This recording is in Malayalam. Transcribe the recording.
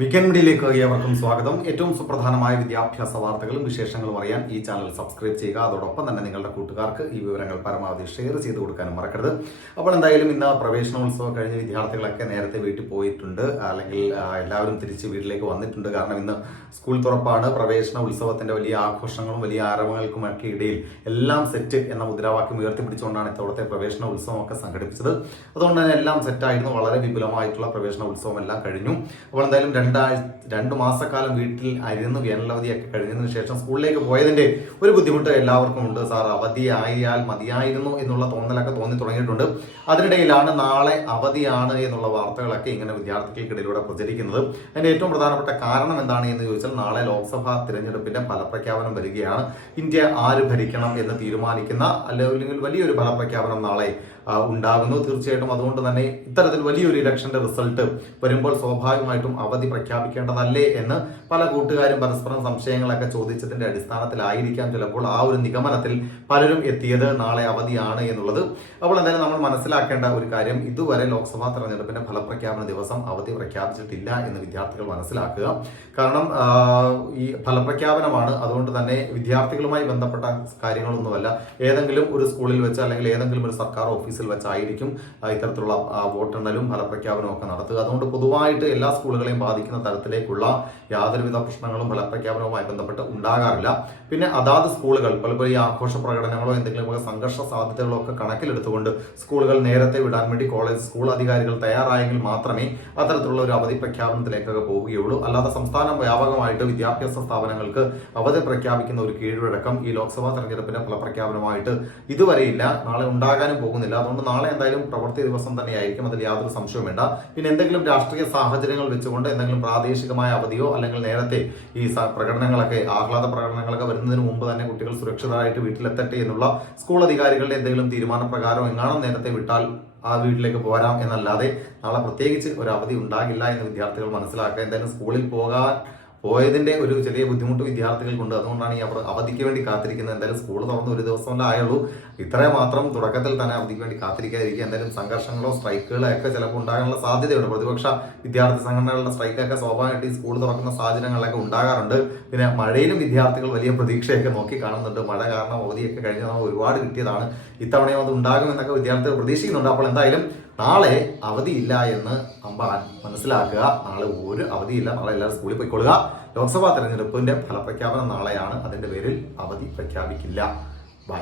വീക്കെൻഡ് മീഡിയയിലേക്ക് ഏവർക്കും സ്വാഗതം. ഏറ്റവും സുപ്രധാനമായ വിദ്യാഭ്യാസ വാർത്തകളും വിശേഷങ്ങളും അറിയാൻ ഈ ചാനൽ സബ്സ്ക്രൈബ് ചെയ്യുക. അതോടൊപ്പം തന്നെ നിങ്ങളുടെ കൂട്ടുകാർക്ക് ഈ വിവരങ്ങൾ പരമാവധി ഷെയർ ചെയ്ത് കൊടുക്കാനും മറക്കരുത്. അപ്പോൾ എന്തായാലും ഇന്ന് പ്രവേശനോത്സവം കഴിഞ്ഞ വിദ്യാർത്ഥികളൊക്കെ നേരത്തെ വീട്ടിൽ പോയിട്ടുണ്ട്. അല്ലെങ്കിൽ എല്ലാവരും തിരിച്ച് വീട്ടിലേക്ക് വന്നിട്ടുണ്ട്. കാരണം ഇന്ന് സ്കൂൾ തുറപ്പാണ്. പ്രവേശന ഉത്സവത്തിന്റെ വലിയ ആഘോഷങ്ങളും വലിയ ആരവങ്ങൾക്കുമൊക്കെ ഇടയിൽ എല്ലാം സെറ്റ് എന്ന മുദ്രാവാക്യം ഉയർത്തിപ്പിടിച്ചുകൊണ്ടാണ് ഇത്തവണത്തെ പ്രവേശന ഉത്സവമൊക്കെ സംഘടിപ്പിച്ചത്. അതുകൊണ്ട് തന്നെ എല്ലാം സെറ്റായിരുന്നു വളരെ വിപുലമായിട്ടുള്ള പ്രവേശന ഉത്സവം എല്ലാം കഴിഞ്ഞു. അപ്പോൾ എന്തായാലും രണ്ടാഴ്ച രണ്ട് മാസക്കാലം വീട്ടിൽ ആയിരുന്നു വേനലവധിയൊക്കെ കഴിഞ്ഞതിന് ശേഷം സ്കൂളിലേക്ക് പോയതിന്റെ ഒരു ബുദ്ധിമുട്ട് എല്ലാവർക്കും ഉണ്ട് സാർ അവധിയായാൽ മതിയായിരുന്നു എന്നുള്ള തോന്നലൊക്കെ തോന്നി തുടങ്ങിയിട്ടുണ്ട്. അതിനിടയിലാണ് നാളെ അവധിയാണ് എന്നുള്ള വാർത്തകളൊക്കെ ഇങ്ങനെ വിദ്യാർത്ഥികൾക്കിടയിലൂടെ പ്രചരിക്കുന്നത്. അതിന്റെ ഏറ്റവും പ്രധാനപ്പെട്ട കാരണം എന്താണ് എന്ന് ചോദിച്ചാൽ നാളെ ലോക്സഭാ തിരഞ്ഞെടുപ്പിന്റെ ഫലപ്രഖ്യാപനം വരികയാണ്. ഇന്ത്യ ആര് ഭരിക്കണം എന്ന് തീരുമാനിക്കുന്ന അല്ലെങ്കിൽ വലിയൊരു ഫലപ്രഖ്യാപനം നാളെ ഉണ്ടാകുന്നു. തീർച്ചയായിട്ടും അതുകൊണ്ട് തന്നെ ഇത്തരത്തിൽ വലിയൊരു ഇലക്ഷന്റെ റിസൾട്ട് വരുമ്പോൾ സ്വാഭാവികമായിട്ടും അവധി പ്രഖ്യാപിക്കേണ്ടതല്ലേ എന്ന് പല കൂട്ടുകാരും പരസ്പരം സംശയങ്ങളൊക്കെ ചോദിച്ചതിന്റെ അടിസ്ഥാനത്തിലായിരിക്കാം ചിലപ്പോൾ ആ ഒരു നിഗമനത്തിൽ പലരും എത്തിയത് നാളെ അവധിയാണ് എന്നുള്ളത്. അപ്പോൾ എന്തായാലും നമ്മൾ മനസ്സിലാക്കേണ്ട ഒരു കാര്യം ഇതുവരെ ലോക്സഭാ തെരഞ്ഞെടുപ്പിന്റെ ഫലപ്രഖ്യാപന ദിവസം അവധി പ്രഖ്യാപിച്ചിട്ടില്ല എന്ന് വിദ്യാർത്ഥികൾ മനസ്സിലാക്കുക. കാരണം ഈ ഫലപ്രഖ്യാപനമാണ്. അതുകൊണ്ട് തന്നെ വിദ്യാർത്ഥികളുമായി ബന്ധപ്പെട്ട കാര്യങ്ങളൊന്നുമല്ല. ഏതെങ്കിലും ഒരു സ്കൂളിൽ വെച്ച് അല്ലെങ്കിൽ ഏതെങ്കിലും ഒരു സർക്കാർ ഓഫീസിൽ വെച്ചായിരിക്കും ഇത്തരത്തിലുള്ള വോട്ടെണ്ണലും ഫലപ്രഖ്യാപനവും ഒക്കെ നടത്തുക. അതുകൊണ്ട് പൊതുവായിട്ട് എല്ലാ സ്കൂളുകളെയും ബാധിക്കുന്ന തരത്തിലേക്കുള്ള യാതൊരുവിധ പ്രശ്നങ്ങളും ഫലപ്രഖ്യാപനവുമായി ബന്ധപ്പെട്ട് ഉണ്ടാകാറില്ല. പിന്നെ അതാത് സ്കൂളുകൾ പലപ്പോഴും ഈ ആഘോഷ പ്രകടനങ്ങളോ എന്തെങ്കിലുമൊക്കെ സംഘർഷ സാധ്യതകളോ ഒക്കെ കണക്കിലെടുത്തുകൊണ്ട് സ്കൂളുകൾ നേരത്തെ വിടാൻ വേണ്ടി കോളേജ് സ്കൂൾ അധികാരികൾ തയ്യാറായെങ്കിൽ മാത്രമേ അത്തരത്തിലുള്ള ഒരു അവധി പ്രഖ്യാപനത്തിലേക്കൊക്കെ പോവുകയുള്ളൂ. അല്ലാതെ സംസ്ഥാനം വ്യാപകമായിട്ട് വിദ്യാഭ്യാസ സ്ഥാപനങ്ങൾക്ക് അവധി പ്രഖ്യാപിക്കുന്ന ഒരു കീഴ്വഴക്കം ഈ ലോക്സഭാ തെരഞ്ഞെടുപ്പിന്റെ ഫലപ്രഖ്യാപനമായിട്ട് ഇതുവരെയില്ല നാളെ ഉണ്ടാകാനും പോകുന്നില്ല. അതുകൊണ്ട് നാളെ എന്തായാലും പ്രവൃത്തി ദിവസം തന്നെയായിരിക്കും. അതിൽ യാതൊരു സംശയവും വേണ്ട. പിന്നെ എന്തെങ്കിലും രാഷ്ട്രീയ സാഹചര്യങ്ങൾ വെച്ചുകൊണ്ട് എന്തെങ്കിലും പ്രാദേശികമായ അവധിയോ അല്ലെങ്കിൽ നേരത്തെ ഈ പ്രകടനങ്ങളൊക്കെ ആഹ്ലാദ പ്രകടനങ്ങളൊക്കെ വരുന്നതിന് മുമ്പ് തന്നെ കുട്ടികൾ സുരക്ഷിതരായിട്ട് വീട്ടിലെത്തട്ടെ എന്നുള്ള സ്കൂൾ അധികാരികളുടെ എന്തെങ്കിലും തീരുമാനപ്രകാരം എങ്ങാനും നേരത്തെ വിട്ടാൽ ആ വീട്ടിലേക്ക് പോരാം എന്നല്ലാതെ നാളെ പ്രത്യേകിച്ച് ഒരു അവധി ഉണ്ടാകില്ല എന്ന് വിദ്യാർത്ഥികൾ മനസ്സിലാക്കുക. എന്തായാലും സ്കൂളിൽ പോകാൻ പോയതിന്റെ ഒരു ചെറിയ ബുദ്ധിമുട്ട് വിദ്യാർത്ഥികൾക്കുണ്ട്. അതുകൊണ്ടാണ് ഈ അവർ അവധിക്ക് വേണ്ടി കാത്തിരിക്കുന്നത്. എന്തായാലും സ്കൂൾ തുറന്ന് ഒരു ദിവസം ആയുള്ളൂ. ഇത്രയും മാത്രം തുടക്കത്തിൽ തന്നെ അവധിക്ക് വേണ്ടി കാത്തിരിക്കാതിരിക്കുക. എന്തായാലും സംഘർഷങ്ങളോ സ്ട്രൈക്കുകളോ ഒക്കെ ചിലപ്പോൾ ഉണ്ടാകാനുള്ള സാധ്യതയുണ്ട്. പ്രതിപക്ഷ വിദ്യാർത്ഥി സംഘടനകളുടെ സ്ട്രൈക്കൊക്കെ സ്വാഭാവികമായിട്ട് ഈ സ്കൂൾ തുറക്കുന്ന സാഹചര്യങ്ങളൊക്കെ ഉണ്ടാകാറുണ്ട്. പിന്നെ മഴയിലും വിദ്യാർത്ഥികൾ വലിയ പ്രതീക്ഷയൊക്കെ നോക്കി കാണുന്നുണ്ട്. മഴ കാരണം അവധിയൊക്കെ കഴിഞ്ഞ തവണ ഒരുപാട് കിട്ടിയതാണ്. ഇത്തവണയും അത് ഉണ്ടാകുമെന്നൊക്കെ വിദ്യാർത്ഥികൾ പ്രതീക്ഷിക്കുന്നുണ്ട്. അപ്പോൾ എന്തായാലും നാളെ അവധിയില്ല എന്ന് അമ്പാൻ മനസ്സിലാക്കുക. നാളെ ഒരു അവധിയില്ല. നാളെ എല്ലാവരും സ്കൂളിൽ പോയിക്കൊള്ളുക. ലോക്സഭാ തെരഞ്ഞെടുപ്പിന്റെ ഫലപ്രഖ്യാപനം നാളെയാണ്. അതിന്റെ പേരിൽ അവധി പ്രഖ്യാപിക്കില്ല. ബൈ